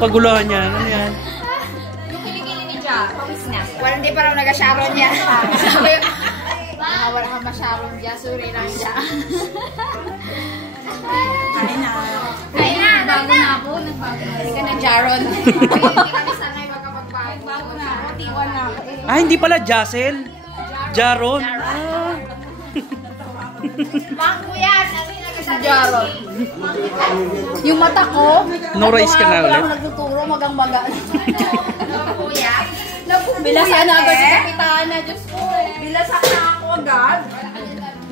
pagulahan yan? Ano yan? Yung kilikili ni Ja. Pawis na. Wala, hindi pa raw nag-sharon niya. Sabi, wala kang ma-sharon dyan. Sorry lang siya. Kain na. Kain na. Bago na ako. Hindi ka nag-jaron. Hindi kami sanay magkapagbago. Bago na ako. Tiwan na ako. Ah, hindi pala Jacel. Jaron. Ah. Bangko yan. Jaron. Yung mata ko. No-rise ka na ulit. Wala ko nagtuturo. Magang-maga. Napuya. Bilasan na agad si Kapitana. Diyos ko. Bilasak na ako agad.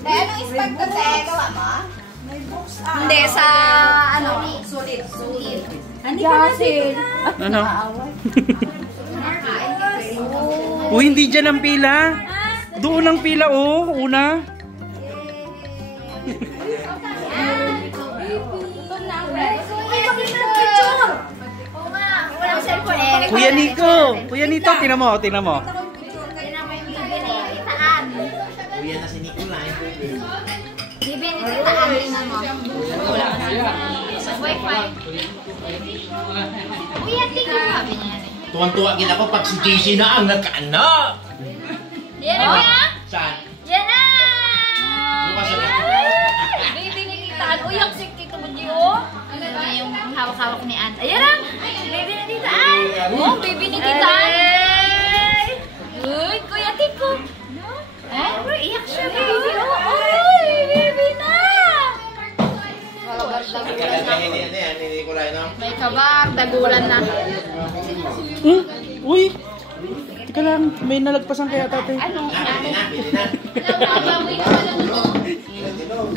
Anong ispag ko sa gawa mo? Hindi, sa ano? Sulit. Jasil. Ano? Uy, hindi dyan ang pila. Doon ang pila, oh. Una. Kuya Nico. Kuya Nito, tinan mo. Kuya na si Nicolay. Bibinitaan tingnan mo. Wi-Fi. Kuya, tingnan mo. Sabi niya. Tuwan-tuwa kita ko pag si JC na ang nagkaanak. Yan na ba? Saan? Yan na! Bukas na. Bibinitaan. Uy, ang sikti ito mo, Dio. Ano yung hawak-hawak ni Ann? Ayan na! Bibinitaan! Oh, bibinitaan! Uy, Kuya Tiko! Eh, iyak siya, baby. Uy, baby na! Hindi Nicolay, no? May kabar, dagulan na. Uy. Teka lang, may nalagpasan kaya tate. Anong Pili na.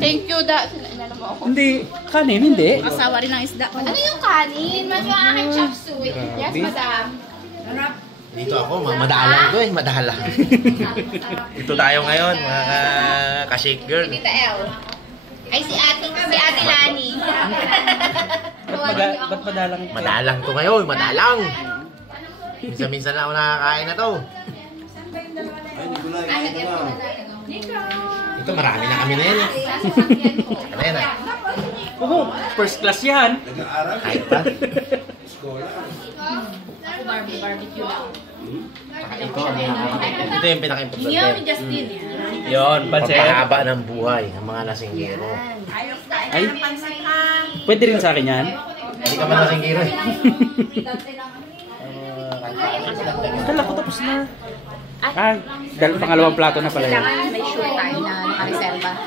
Thank you, da. Inano mo ako. Hindi, kanin, hindi. Asawa rin ng isda. Ano yung kanin? Man yung aking chop suey. Yes, madam. Dito ako, madalang to eh, madalang. Dito tayo ngayon, mga ka-shake girl. Tita El. Ay, si Ate Lani. Ba't madalang? Madalang to ngayon, madalang. Minsan-minsan lang ako nakakain na to. Ito, marami na kami na yan. Ano yan ah? Oo, first class yan. Kahit pa. Ako barbecue lang. Ito yung pinaka-importante. Justin. Yon, pansit. Pagkahaba ng buhay ng mga lasinggero. Ay, pwede rin sa akin yan. Hindi ka man lasinggero eh. Akala ko tapos na. Ah, dahil pangalawang plato na pala yun. Kailangan may sure tayo na nakareserva.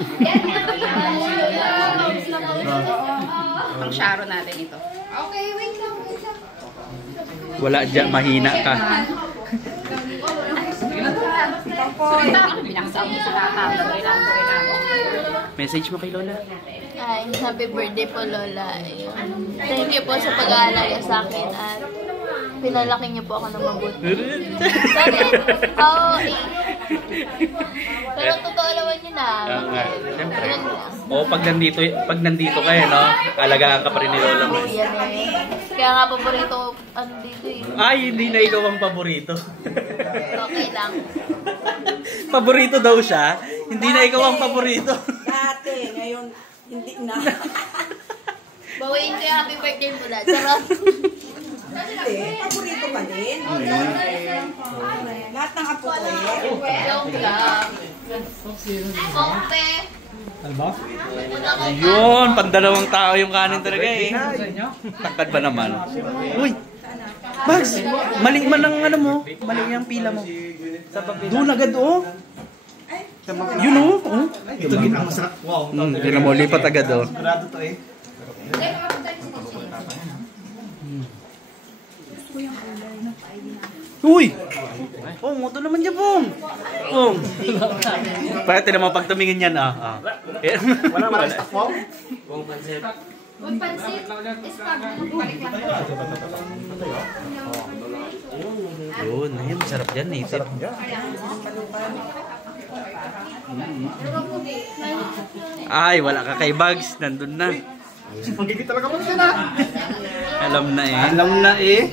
Pang sharo natin ito. Okay, wait lang. Wala dyan, mahina ka. Sorry lang ako, binakasama mo sa kakao. Sorry lang. Message mo kay Lola. Ay, happy birthday po, Lola. Ayun. Thank you po sa pag-aalaga sa akin at pinalaki niyo po ako ng mabuti. Bakit? Oo, pero totoo naman yun Siyempre. Oo, pag nandito kayo, no? Alagaan ka pa rin ni Lola mo. Yan eh. Kaya nga paborito ko, ano dito eh. Ay, hindi na ikaw ang paborito. Okay lang. Paborito daw siya, hindi na ikaw ang paborito. Dati, ngayon, hindi na. Bawiin ko yung happy birthday mo na. Charot. Hindi, paborito pa din. Lahat ng apo ko eh. Joke lang. Kompe. Ayun, pandalawang tao yung kanin talaga eh. Takad ba naman? Uy! Bags! Mali man ang ano mo. Mali ang pila mo. Doon agad oh. Yun oh. Ito ang masarap. Wow. Tira mo, lipat agad oh. Sigurado to eh. Uy! Pong, ito naman dyan, Pong! Pong! Pwede naman pag tumingin yan, ah. Wala marang stock mo? Pong pansit. Kung pansit, ispag. Balik lang. Yun, ayun, masarap yan eh. Masarap yan. Ay, wala ka kay Bugs. Nandun na. Magigit talaga mo siya na. Alam na eh. Alam na eh.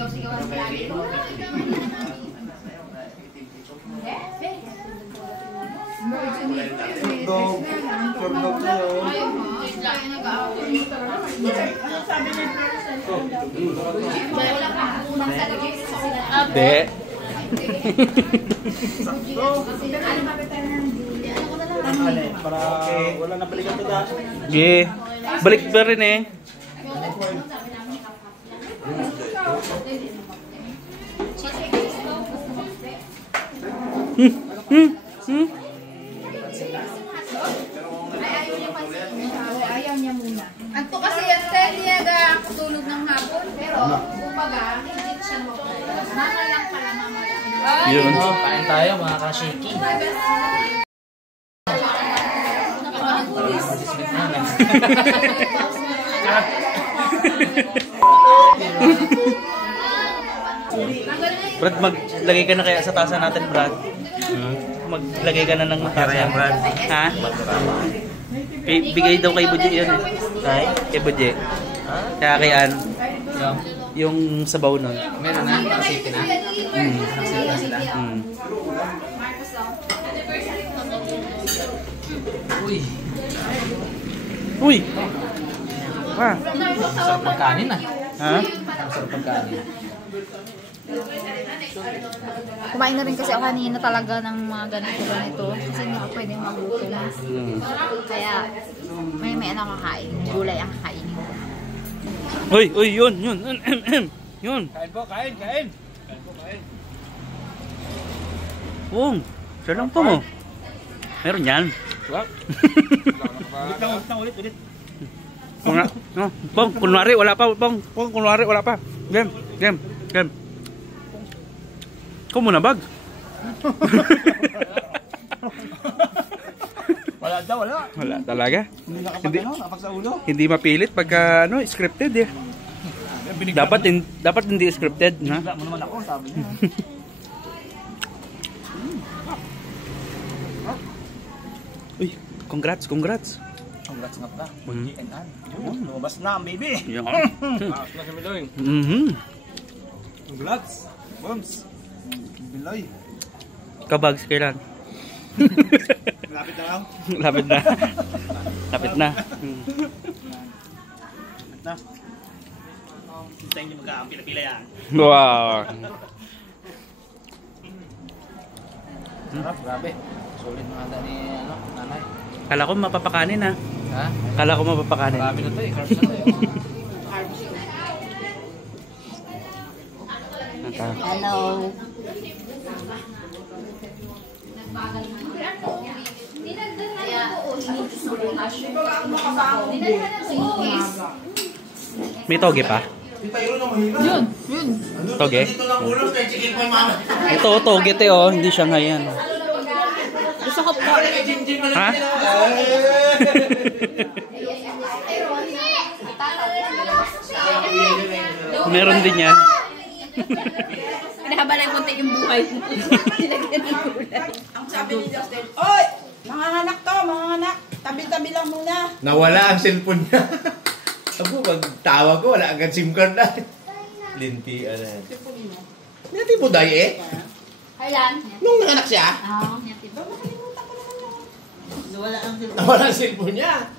Hindi. Para wala na balikan to da. Sige. Balik pa rin eh. Ayaw niya muna. Anto kasi yan, niya katulog ng hapon. Pero, kumbaga, hindi siya mama lang pala, mama lang. Yun. Kain tayo mga ka-shaky. Brad, maglagay ka na kaya sa tasa natin, Brad. Maglagay ka na ng tasa. yan, Brad. Ha? Bigay daw kay Budje yun. Kay? Kay Budje. Kaya kay Ann. Yung sabaw nun. Meron na? Kasi na? Uy. Uy! Ah. Sarap pagkanin ah. Ha? Sarap pagkanin. Kumain na rin kasi ako kanina talaga ng mga ganito. Kasi nga pwedeng magutom. Kaya, may ano kakain. Gulay ang kakainin ko. Uy! Uy! Yun! Yun! Kain po, kain. Pong! Siya lang po mo. Meron yan. Ulit. Pong, no, Pong, kunwari wala pa. Pong, kunwari wala pa. Game. Ikaw muna, bag. Wala daw, wala. Wala talaga. Hindi nakapag napak sa ulo. Hindi mapilit pagka scripted eh. Dapat hindi scripted, ha? Wala mo naman ako, sabi niya. Uy, congrats. Congrats nga pala. Budje and Ann. Lumabas na ang baby. Yan. Tapos na si Miloy. Congrats. Bombs. Miloy. Kabags kailan? Lapit na lang. Lapit na. Na. Hintayin niyo magkakapila-pila yan. Wow. Sarap, grabe. Solid mga handa ni nanay. Kala ko mapapakanin, ha? Ha? Kala ko mapapakanin. Marami na to eh. Carbs na to eh. Hello. May toge pa? Yun. Toge? Dito lang ulo, kaya chicken pa mama. Ito, toge te oh. Hindi siya ngayon. Gusto ko po. Ha? Meron din yan. Pinahabala yung konti yung buhay mo. Nilagyan ng gulay. Ang sabi ni Justin, oy! Mga anak to, mga anak. Tabi-tabi lang muna. Nawala ang cellphone niya. Ako, magtawag ko, wala agad SIM card na. Linti, ano yan. Hindi mo dahil eh. Kailan? Nung nanganak siya, Oo. nawala ang cellphone niya.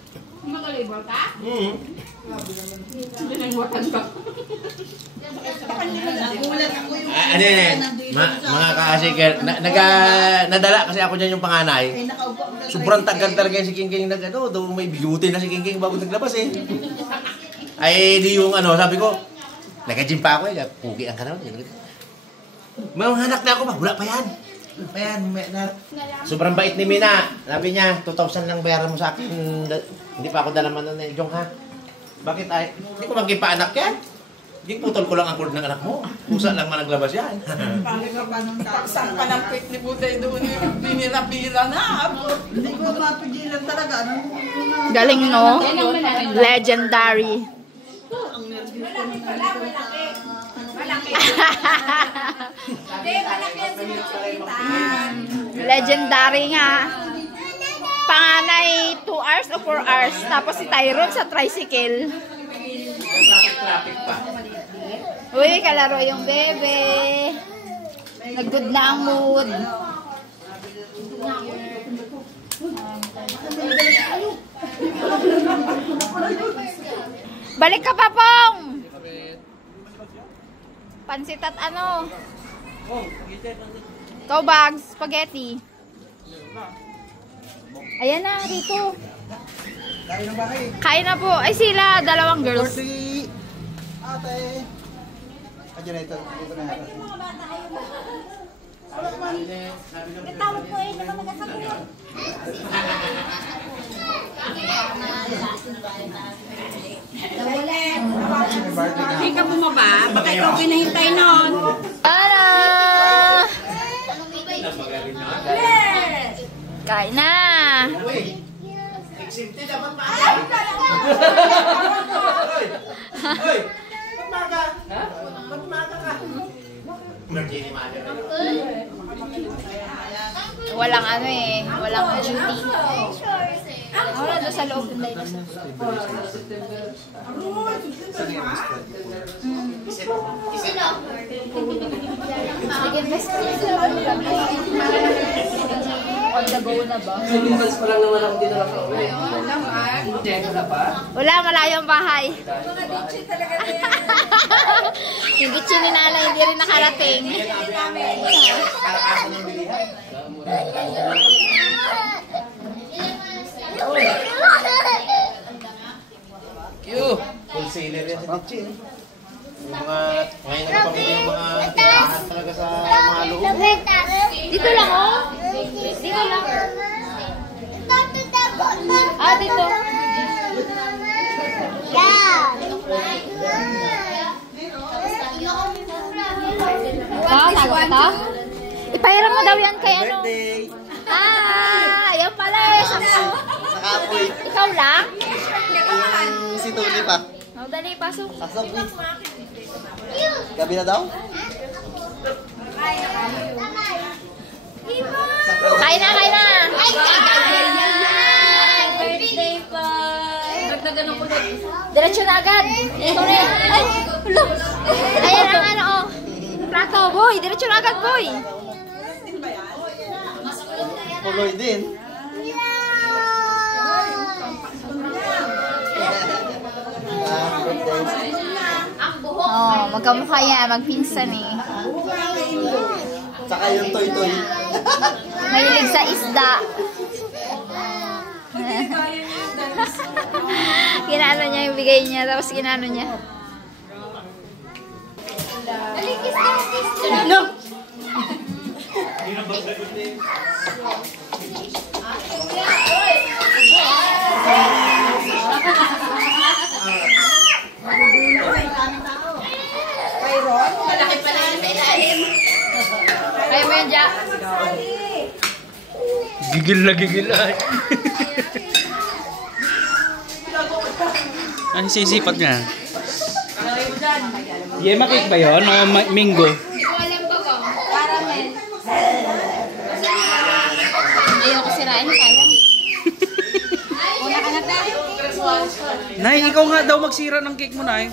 Mag-labor ka? Ano yan? Mga ka-asiker, nadala kasi ako dyan yung panganay. Sobrang tagal talaga yung si King King daw may beauty na si King King bago naglabas eh. Ay, di yung sabi ko, nag-gym pa ako eh, pugian ka naman. Mga anak na ako ba? Wala pa yan. Sobrang bait ni Mina. Sabi niya, 2,000 lang bayaran mo sa akin. Hindi pa ako dalaman na Jong ha. Bakit ay? Hindi ko magkipaanak yan. Hindi putol ko lang ang cord ng anak mo. Pusa lang man naglabas yan. Pagsang pa ng pit ni Buday doon, binira-bira na. Hindi ko mapigilan talaga. Galing, no? Legendary. Legendary nga. Panganay 2 hours o 4 hours. Tapos si Tyrone sa tricycle. Traffic pa. Uy, kalaro yung bebe. Nag-good na ang mood. Balik ka pa, Pong! Pansit at ano? Ikaw, bags, spaghetti. Ayan na, dito. Kain na po. Ay, sila, dalawang girls. Ate. Ayan na ito. Ito na ito. Natawag po eh, naman magkasabi. Hindi ka bumaba, baka ikaw pinahintay nun. Tara! Kain na! Walang ano eh, walang duty. Wala doon sa loob ng dinosaur. Sige, best on the go na ba? Wala, malayo ang bahay. Yung gitsi ni nanay, hindi rin nakarating. Wholesaler yan sa Ditchi. Yung mga, ngayon nagpapamili ng mga tindahan talaga sa mga loob. Dito lang, oh. Dito lang. Ah, dito. Wow, tago ka to? Ipahiram mo daw yan kay ano? Ah, yan pala eh. Nakapoy. Ikaw lang? Si Tuli pa. Oh, dali, pasok. Pasok please. Gabi na daw? Kain na, kain na. Birthday pa. Nagdagan ng kulot. Diretso na agad. Ito na yan. Ay, hulo. Ayan ang ano, oh. Plato, boy. Diretso na agad, boy. Puloy din. Oh, magkamukha yan. Magpinsan eh. Saka yung toy-toy. Mahilig sa isda. Ginano niya yung bigay niya, tapos ginano niya. No! Malaki pala yung sa ilalim. Kaya mo yun, Jack? Gigil na gigil ay. Ang sisipat niya. Yema cake ba yun? O mango? Ayoko sirain, sayang. Una ka na tayo. Nay, ikaw nga daw magsira ng cake mo, Nay.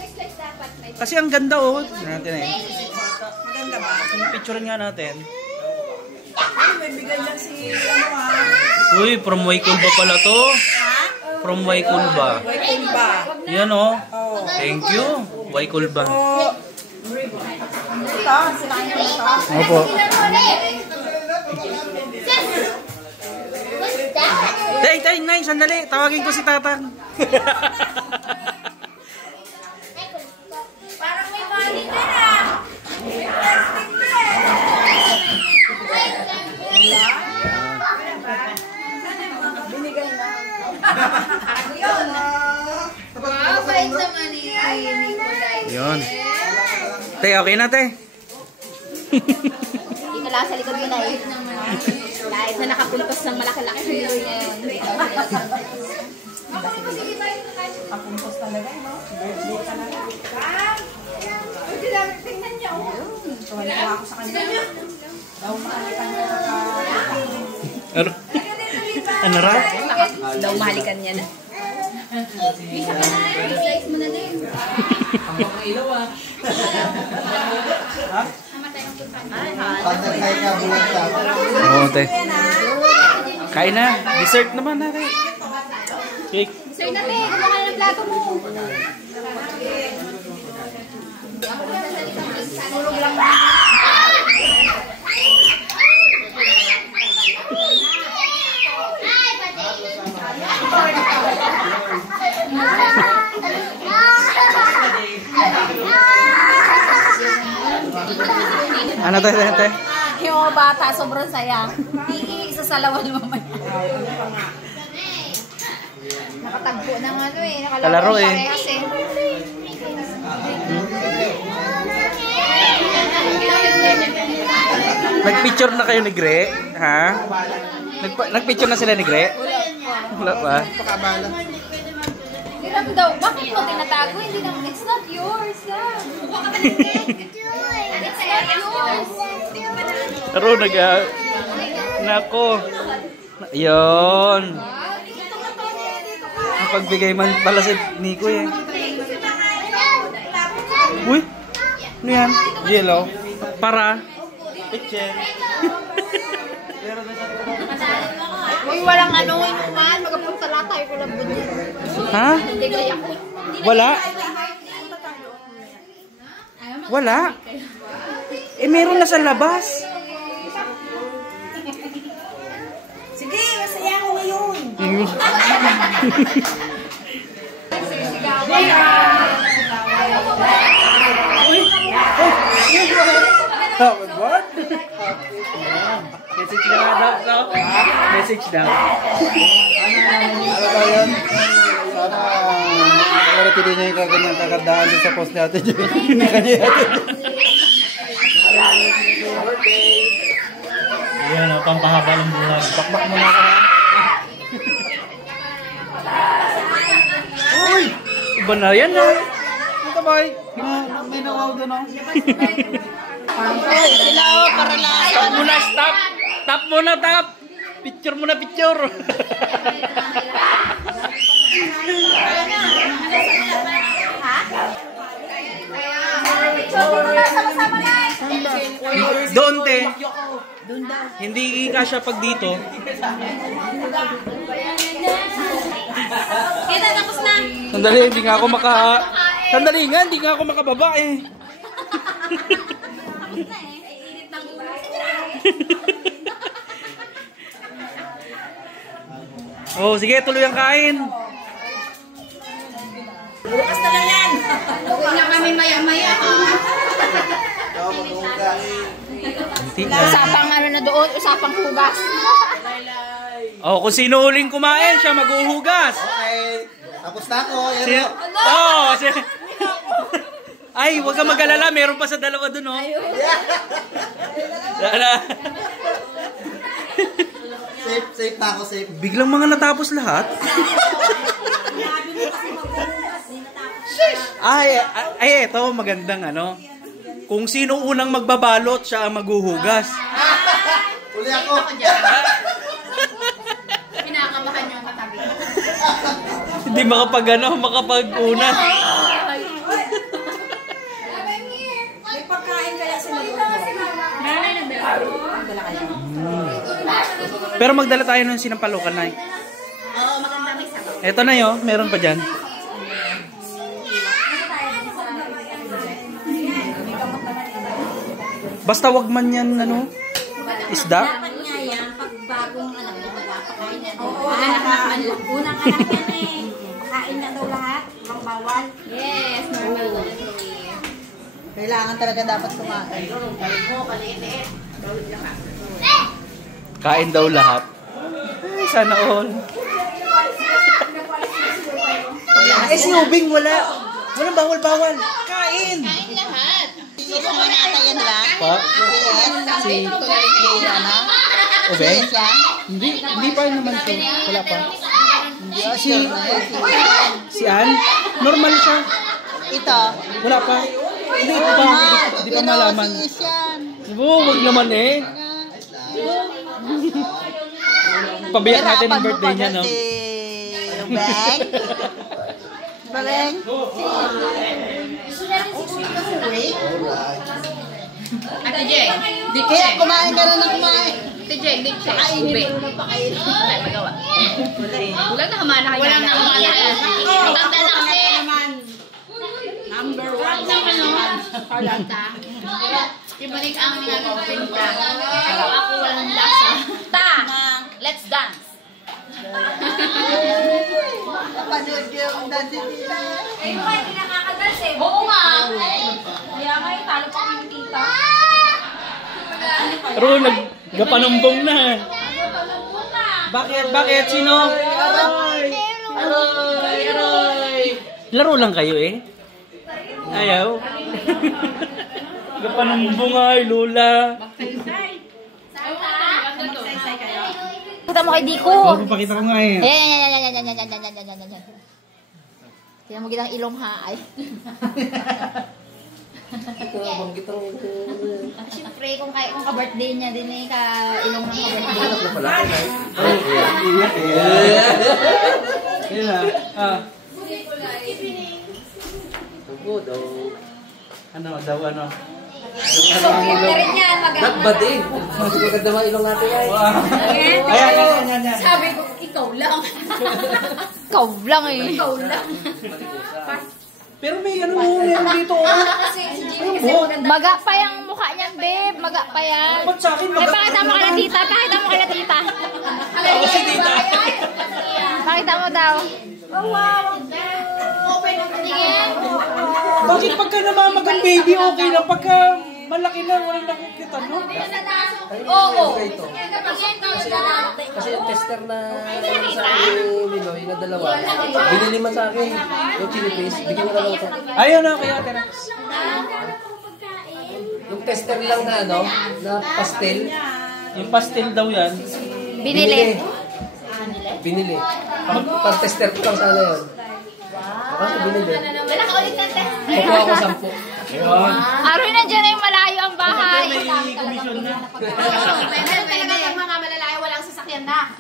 Kasi ang ganda, oh. Natin eh. Maganda ba? Picture nga natin. Ay, may bigay lang si ano Uy, from Waikulba pala to. From Waikulba. Waikulba. Yan, oh. Thank you, Waikulba. Ito, sinain ko ito. Opo. Tay, Nay, sandali. Tawagin ko si Tatang. Parang may mali ka na. Binigay na. Wow, bait naman ni Nicolay. Yun. Tay, okay na, Tay. Hindi ka lang sa likod mo na eh. Kahit na nakapultos ng malaki-laki sa niloy na yun. Kapuntos talaga, no? Birthday talaga. Tingnan niya, oh. Tuwala ako sa kanya. Daw maalikan niya Ano? Ano ra? daw mahalikan niya na. Slice mo na din. Pag nagkaya ka, buwan ka. Oo, Tay. Kain na. Dessert naman natin. Cake. Sir natin, kumuha ka ng plato mo. Ano tayo, ate? Yung mga bata, sobrang saya. Isa sa lawan mamaya. Nakatagpo ng ano eh. Kalaro eh. Parehas eh. Nagpicture na kayo ni Gre? Ha? Nagpicture na sila ni Gre? Wala pa. Hiram daw, bakit mo tinatago? Hindi naman, it's not yours. It's not yours. Pero Nako. Ayun. Pagbigay man pala si Nico eh. Uy! Ano yan? Yellow. Para? Picture. Uy, walang ano, inuman. Magapunta lang tayo ko lang bunyi. Ha? Hindi gaya ko. Wala? Wala? Eh, meron na sa labas. Sige, masaya ako ngayon. What? Message daw. Message daw. Ano ba yan? Sana marapili niya yung kaganyang kakadaan doon sa post natin. Ayan, pampahaba ng buhay. Bakbak mo na ako. Uy! Iba na yan ah. Ano ka ba? May nawaw doon oh. Stop muna, stop! Tap muna, tap! Picture muna, picture! Doon, te. Hindi kasya pag dito. Kita, tapos na. Sandali, hindi nga ako Sandali nga, hindi nga ako makababa eh. Tapos na eh. Init ng ulo. Oh, sige, tuloy ang kain. Bukas na lang yan. Uwi na kami maya-maya ha. Usapang ano na doon, usapang hugas. Oh, kung sino huling kumain, siya maghuhugas. Okay. Tapos na ako. Ay, huwag ka mag-alala, meron pa sa dalawa dun, oh. Safe na ako, safe. Biglang mga natapos lahat. Ay, eto, magandang ano. Kung sino unang magbabalot, siya ang maghuhugas. Uli ako. Pinakabahan niyo ang katabi. Hindi makapag-una. May pagkain kaya sa Nanay na dala. Pero magdala tayo ng sinampalukan, Nay. Oo, maganda may sabaw. Eto na yun, meron pa dyan. Basta wag man yan, ano, isda. Dapat nga yan, pag bagong anak mo, magpapakain yan. Oo, anak man lang. Unang anak yan eh. Pakain na daw lahat, pang bawal. Yes, normal. Kailangan talaga dapat kumain. Kain daw lahat. Ay, sana all. Eh, si Ubing wala. Walang bawal-bawal. Kain! Kain lahat. Sino mo na ata yan lang? Pa? Si Ubing? Hindi pa naman to. Wala pa. Si Ann? Normal siya. Ito. Wala pa. Hindi pa. Hindi pa malaman. Wag naman eh. Pabiyak natin ang birthday niya, no? Beng? Beng? Ate Jay, Kaya kumain ka na ng kumain. Tijay, ube. Wala magawa. Wala na hamana kayo. Wala na hamana kayo. Matanda na kasi. Number 1 Halata. Ibalik ang pinta. Ako walang lasa. Ta! Let's dance. Kapanood yung dance nila. Eh, bakit hindi nakakadance eh? Oo nga. Kaya nga yung talo pa kami tita. Pero naggapanumbong na. Bakit? Sino? Aroy! Laro lang kayo eh. Ayaw. Gapanumbong ay, Lola. Kita mo kay Diko. Pakita ko nga eh. Yan. Tingnan mo kitang ilong ha. Ay. Siyempre, kung ka-birthday niya din eh, ka-ilong ng ka-birthday. Yan na. Ano? Maganda rin yan, maganda. Nakbad eh. Mas maganda mga ilong natin ay. Ayan. Sabi ko, ikaw lang. Ikaw lang eh. Ikaw lang. Pero may ano meron dito oh. Maga pa yung mukha niyan, babe. Maga pa yan. Ba't sa akin Eh, pakita mo kay tita. Pakita mo kay tita. si tita? Pakita mo daw. Bakit pagka namamagang baby okay lang? Pagka malaki na, walang nakikita, no? Oo. Kasi yung tester na sa akin ni Miloy na dalawa, binili man sa akin yung chili paste, bigyan ko na lang ito. Ayaw na, kaya tira. Yung tester lang na ano, na pastel. Yung pastel daw yan. Binili. Binili. Pag-tester ko lang sana yun. Ako binili. Wala ka ulit ng test. Kukuha ko 10. Aroy, nandiyan na yung malayo ang bahay. May commission na. Meron talaga ng mga malalayo, walang sasakyan na.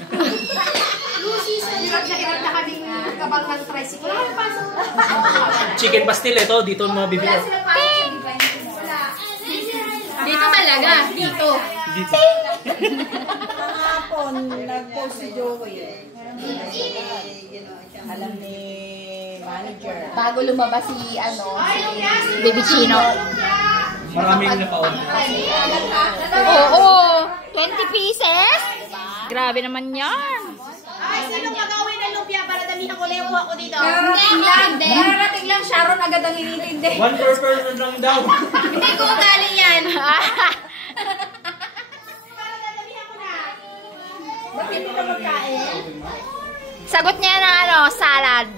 Hirap na kaming kabang ng tricycle. Chicken pastel ito, dito mga bibili. Dito talaga, dito. Kahapon, nag-post si Joey. Alam ni manager. Bago lumabas si, si Baby Chino. Maraming nakaon. Oo, 20 pieces? Grabe naman yan. Ay, sino mag-awin ng lumpia para damihan ko lewo ako dito? Hindi. Narating lang, Sharon agad ang inintindi. 1 per person lang daw. Hindi ko ugali yan. Bakit hindi ka magkain? Sagot niya na salad.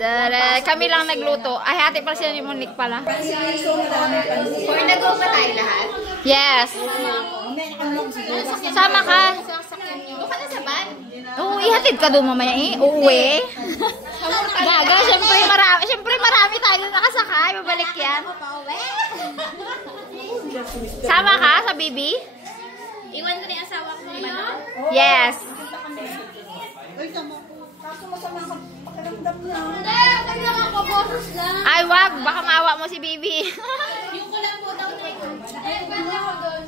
Kami lang nagluto. Ay, hati pala sila ni Monique pala. Or nag-go pa tayo lahat? Yes. Sama ka. Doon ka na sa van? Oo, ihatid ka doon mamaya eh. Uuwi. Gaga, syempre marami tayo nakasakay. Babalik yan. Sama ka sa baby? Iwan ko na yung asawa ko ba no? Yes. Kaso masama ka pakiramdam niya. Hindi, tignan ako, boses lang. Ay, wag. Baka maawa mo si baby. Yung kulang po daw na yun. Ay, banda ko doon.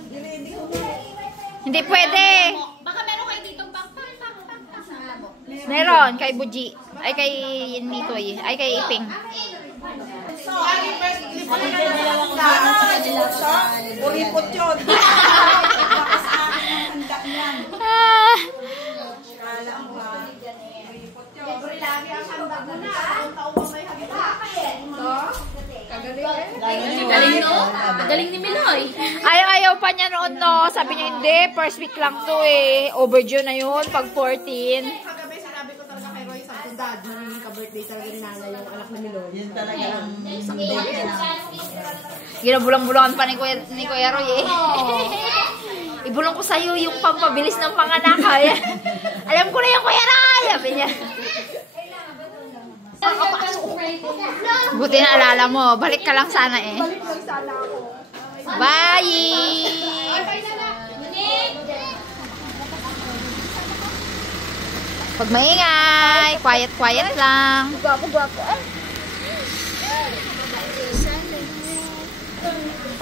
Hindi pwede. Baka meron kayo dito backpack. Meron. Kay Buji. Ay, kay Nitoy. Ay, kay Iping. Puripot yun. Ah. Galing no? Galing ni Miloy. Ayaw pa niya noon, no? Sabi niya, hindi. First week lang to eh. Overdue na yun. Pag 14. Kagabi sinabi ko talaga kay Roy, sabi ko, Dad, nung ka-birthday talaga ni Nana yung anak ni Miloy. Yun talaga ang isang date na. Ginabulang-bulangan pa ni Kuya Roy eh. Ibulong ko sa'yo yung pampabilis ng panganak. Alam ko na yung Kuya Roy! Sabi niya. Buti na alala mo. Balik ka lang sana eh. Balik lang sana ako. Bye! Pag maingay, quiet lang. Gwapo-gwapo eh.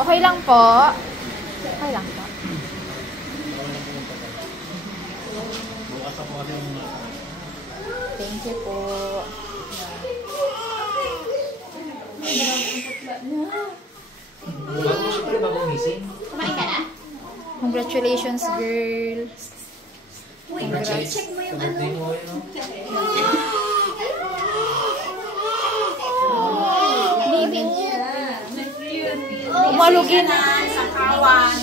Okay lang po. Okay lang po. Thank you po. Kumain ka na? Congratulations, girl. Check mo yung ano. Baby. Umalugin. Sa kawan.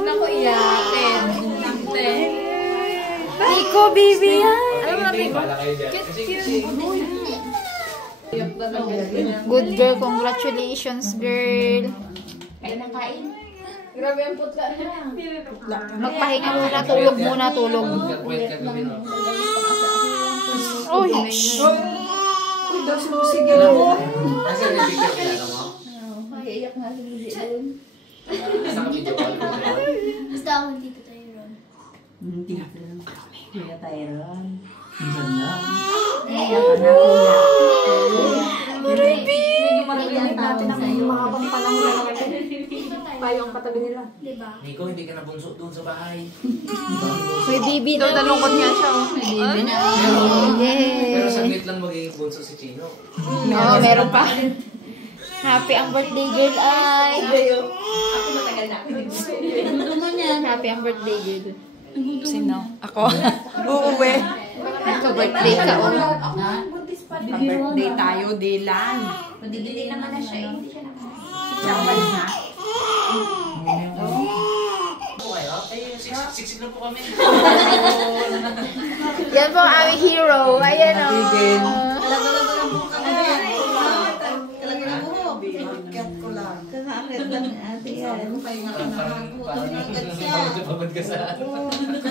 Naku, iyakin. Nico, baby. Alam mo natin. Good girl. Congratulations, girl. Kain na kain. Magpahinga muna. Tulog muna. Tulog. Uy. Iyak nga si Lili doon. Basta ako dito tayo ron. Hindi ka lang. Kuya Tyron. Diyan na. Marinig natin ang mahabang panahon. Payong katabi nila. Diba? Nico, hindi ka nabunso doon sa bahay. May baby na. Nalungkot nga siya. May baby na. Pero Yay. saglit lang magiging bunso si Chino. Oo, meron pa. Happy ang birthday girl ay. Ako matagal na. Happy ang birthday girl. Sino? Ako? Uuwi. Birthday ka o. Birthday tayo, Dylan. Magdidili naman na siya eh. Hindi siya Siyambal na. Siksik lang po kami. Yan po ang aming hero. Ayan o.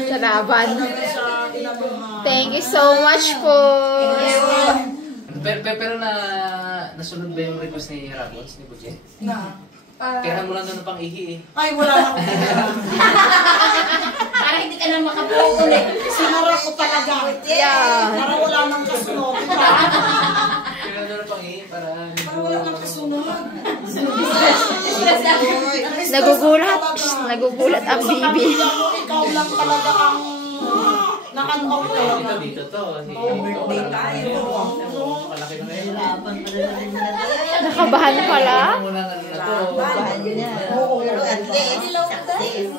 Sa laban. Thank you so much po. Pero nasunod ba yung request ni Rabons, ni Buje? Kaya mo lang doon pang ihi eh. Ay, wala na akong Para hindi ka na makapuul eh. sinara ko talaga. Yeah. Para wala nang kasunod. Kaya doon pang ihi para Para wala nang kasunod. Stress ako. Nagugulat. Nagugulat ang baby. Ikaw lang talaga ang naka-off dito to. birthday tayo. Malaki na ngayon. Nakabahan pala. Muna na to. Oo. Pero at least, success.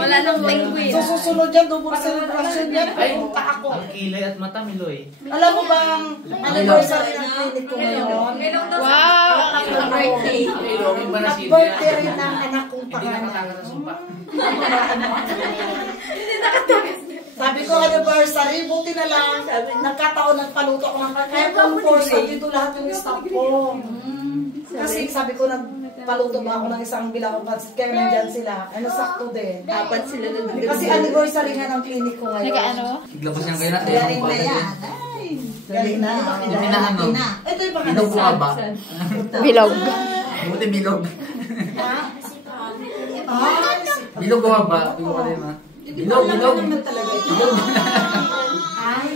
Wala nang penguin. Sa susunod yan, double celebration yan. Ay, punta ako. Ang kilay at mata, Miloy. Alam mo ba ang anniversary ng clinic ko ngayon? Wow. Birthday. Ilongin ba na At si birthday rin ng anak kong Hindi na pangalan. makakasumpa. Sabi ko anniversary, buti na lang. Nagkataon nagpaluto ako ng kaya concourse. Dito lahat yung staff ko. Kasi sabi ko nagpaluto ba ako ng isang bilao pansit. Kaya nandyan sila. Ano sakto din. Apat sila na doon. Kasi anniversary nga ng clinic ko ngayon. Nag-ano? Iglabas niyan kayo natin. Galing na yan. Ay, galing na. Ano? Ito yung Bilog ko ka ba? Bilog. Buti bilog. Ah, Bilog ko ka ba? Bilog ka rin ha? Bilog, bilog. talaga ito. Ay,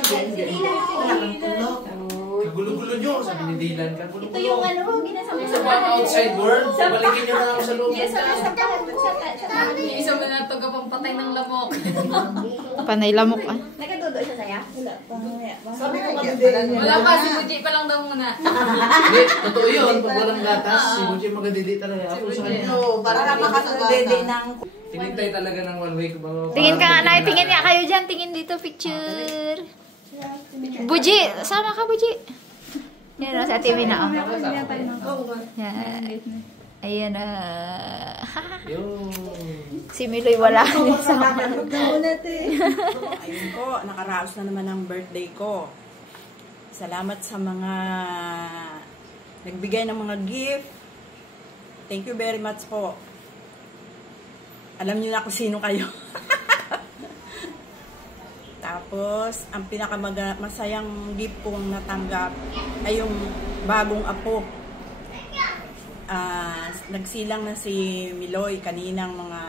wala kang tulog. Gulo-gulo nyo. Sabi ni Dylan ka. Ito yung ano, ginasama Sa mga outside world, balikin nyo na ako sa loob. Isa mo na ito kapang patay ng lamok. Panay lamok ah. Nagkadudo siya saya? Sabi ko kasi din. Wala pa, si Buji pa lang daw muna. Hindi, totoo yun. Pag walang gatas, si Buji magadidi talaga. Ako sa kanya. Para makasudede ng... Tinintay talaga ng 1 week. Tingin ka nga, Nay. Tingin nga kayo dyan. Tingin dito, picture. Buji. Sama ka, Buji. Yan o, sa TV na. Oh. Yan. Ayan na. Si Miloy wala. Ayun ko, nakaraos na naman ang birthday ko. Salamat sa mga nagbigay ng mga gift. Thank you very much po. Alam niyo na kung sino kayo. Tapos, ang pinakamasayang gift kong natanggap ay yung bagong apo. Nagsilang na si Miloy kaninang mga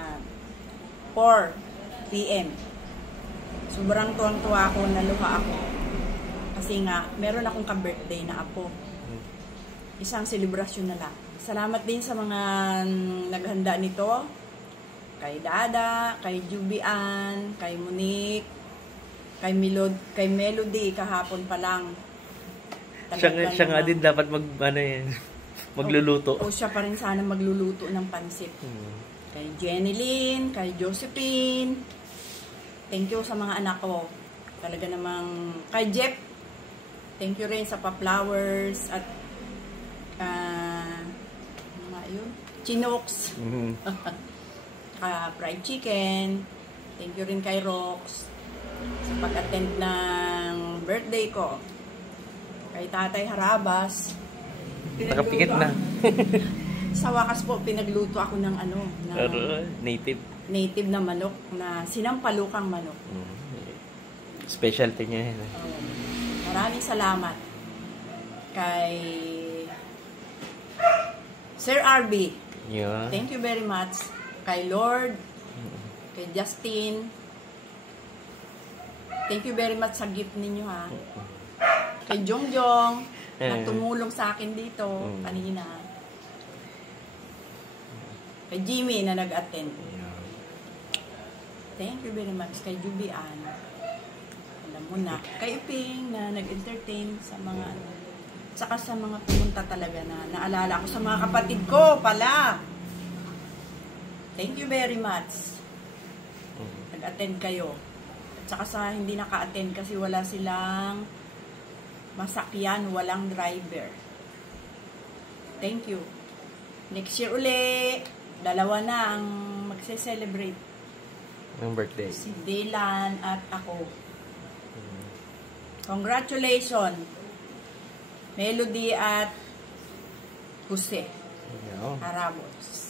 4 PM. Sobrang tuwang-tuwa ako, naluha ako. Kasi nga, meron akong ka-birthday na apo. Isang selebrasyon na lang. Salamat din sa mga naghanda nito. kay Dada, kay Jubian, kay Monique, kay Melody kahapon pa lang. Siya nga din dapat magluluto. O siya pa rin sana magluluto ng pansit. Kay Jenilyn, kay Josephine. Thank you sa mga anak ko. Talaga namang kay Jeff. Thank you rin sa pa-flowers at Chinooks. Fried chicken. Thank you rin kay Rox sa pag-attend ng birthday ko. Kay Tatay Harabas. Nakapikit na. Sa wakas po, pinagluto ako ng native na manok, na sinampalukang manok. Specialty niya yan. Maraming salamat kay Sir RB. Yeah. Thank you very much. Kay Lord, kay Justin. Thank you very much sa gift ninyo, ha. Kay Jongjong, na tumulong sa akin dito kanina. Kay Jimmy na nag-attend. Thank you very much. Kay Jubian. Alam mo na. Kay Uping na nag-entertain sa mga saka sa mga pumunta talaga na naalala ko sa mga kapatid ko pala. Thank you very much. Nag-attend kayo. At saka sa hindi naka-attend kasi wala silang masakyan, walang driver. Thank you. Next year uli, 2 na ang magse-celebrate. Ang birthday. Si Dylan at ako. Congratulations. Melody at Jose Harabos.